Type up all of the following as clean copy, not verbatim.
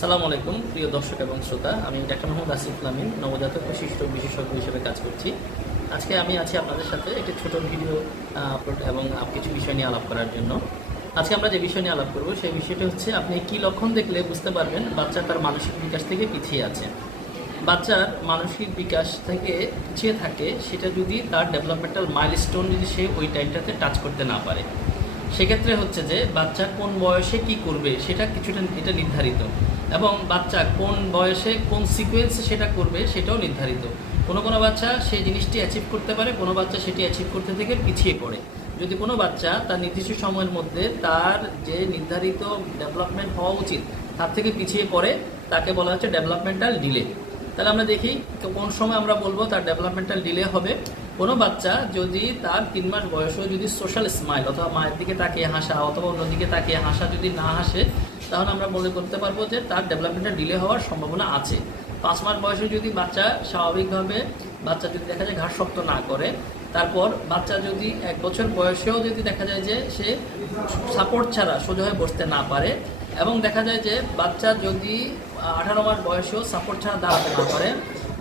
আসসালামু আলাইকুম প্রিয় দর্শক এবং শ্রোতা। আমি ডাক্তার মোহাম্মদ আসিফ আমিন, নবজাতক ও শিশু রোগ বিশেষজ্ঞ হিসেবে কাজ করছি। আজকে আমি আছি আপনাদের সাথে একটি ছোট ভিডিও আপলোড এবং কিছু বিষয় নিয়ে আলাপ করার জন্য। আজকে আমরা যে বিষয় নিয়ে আলাপ করব সেই বিষয়টি হচ্ছে, আপনি কি লক্ষণ দেখলে বুঝতে পারবেন বাচ্চা তার মানসিক বিকাশ থেকে পিছিয়ে আছে। বাচ্চার মানসিক বিকাশ থেকে পিছিয়ে থাকে সেটা যদি তার ডেভেলপমেন্টাল মাইলস্টোন যদি সে ওই টাইমটাতে টাচ করতে না পারে, সেক্ষেত্রে হচ্ছে যে বাচ্চা কোন বয়সে কি করবে সেটা কিছুটা এটা নির্ধারিত, এবং বাচ্চা কোন বয়সে কোন সিকোয়েন্সে সেটা করবে সেটাও নির্ধারিত। কোনো কোনো বাচ্চা সেই জিনিসটি অ্যাচিভ করতে পারে, কোনো বাচ্চা সেটি অ্যাচিভ করতে থেকে পিছিয়ে পড়ে। যদি কোনো বাচ্চা তার নির্দিষ্ট সময়ের মধ্যে তার যে নির্ধারিত ডেভেলপমেন্ট হওয়া উচিত তার থেকে পিছিয়ে পড়ে, তাকে বলা হচ্ছে ডেভেলপমেন্টাল ডিলে। তাহলে আমরা দেখি কোন সময় আমরা বলবো তার ডেভেলপমেন্টাল ডিলে হবে। কোনো বাচ্চা যদি তার 3 মাস বয়সেও যদি সোশ্যাল স্মাইল অথবা মায়ের দিকে তাকিয়ে হাসা অথবা অন্যদিকে তাকিয়ে হাসা যদি না হাসে, তাহলে আমরা মনে করতে পারবো যে তার ডেভেলপমেন্টাল ডিলে হওয়ার সম্ভাবনা আছে। 5 মাস বয়সে যদি বাচ্চা স্বাভাবিকভাবে বাচ্চা যদি দেখা যায় ঘাড় শক্ত না করে, তারপর বাচ্চা যদি 1 বছর বয়সেও যদি দেখা যায় যে সে সাপোর্ট ছাড়া সোজা হয়ে বসতে না পারে, এবং দেখা যায় যে বাচ্চা যদি 18 মাস বয়সেও সাপোর্ট ছাড়া দাঁড়াতে না পারে,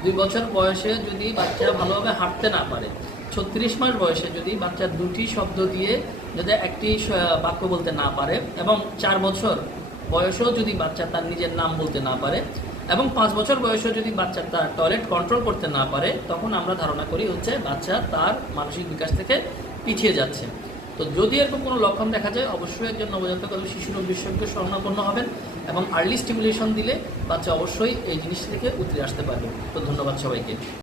2 বছর বয়সে যদি বাচ্চা ভালোভাবে হাঁটতে না পারে, 36 মাস বয়সে যদি বাচ্চা 2টি শব্দ দিয়ে যদি একটি বাক্য বলতে না পারে, এবং 4 বছর বয়সেও যদি বাচ্চা তার নিজের নাম বলতে না পারে, এবং 5 বছর বয়সেও যদি বাচ্চা তার টয়লেট কন্ট্রোল করতে না পারে, তখন আমরা ধারণা করি হচ্ছে বাচ্চা তার মানসিক বিকাশ থেকে পিছিয়ে যাচ্ছে। তো যদি এরকম কোনো লক্ষণ দেখা যায়, অবশ্যই একজন নবজাতক এবং শিশু রোগ বিশেষজ্ঞ শরণাপন্ন হবেন, এবং আর্লি স্টিমুলেশন দিলে বাচ্চা অবশ্যই এই জিনিস থেকে উতরে আসতে পারবে। তো ধন্যবাদ সবাইকে।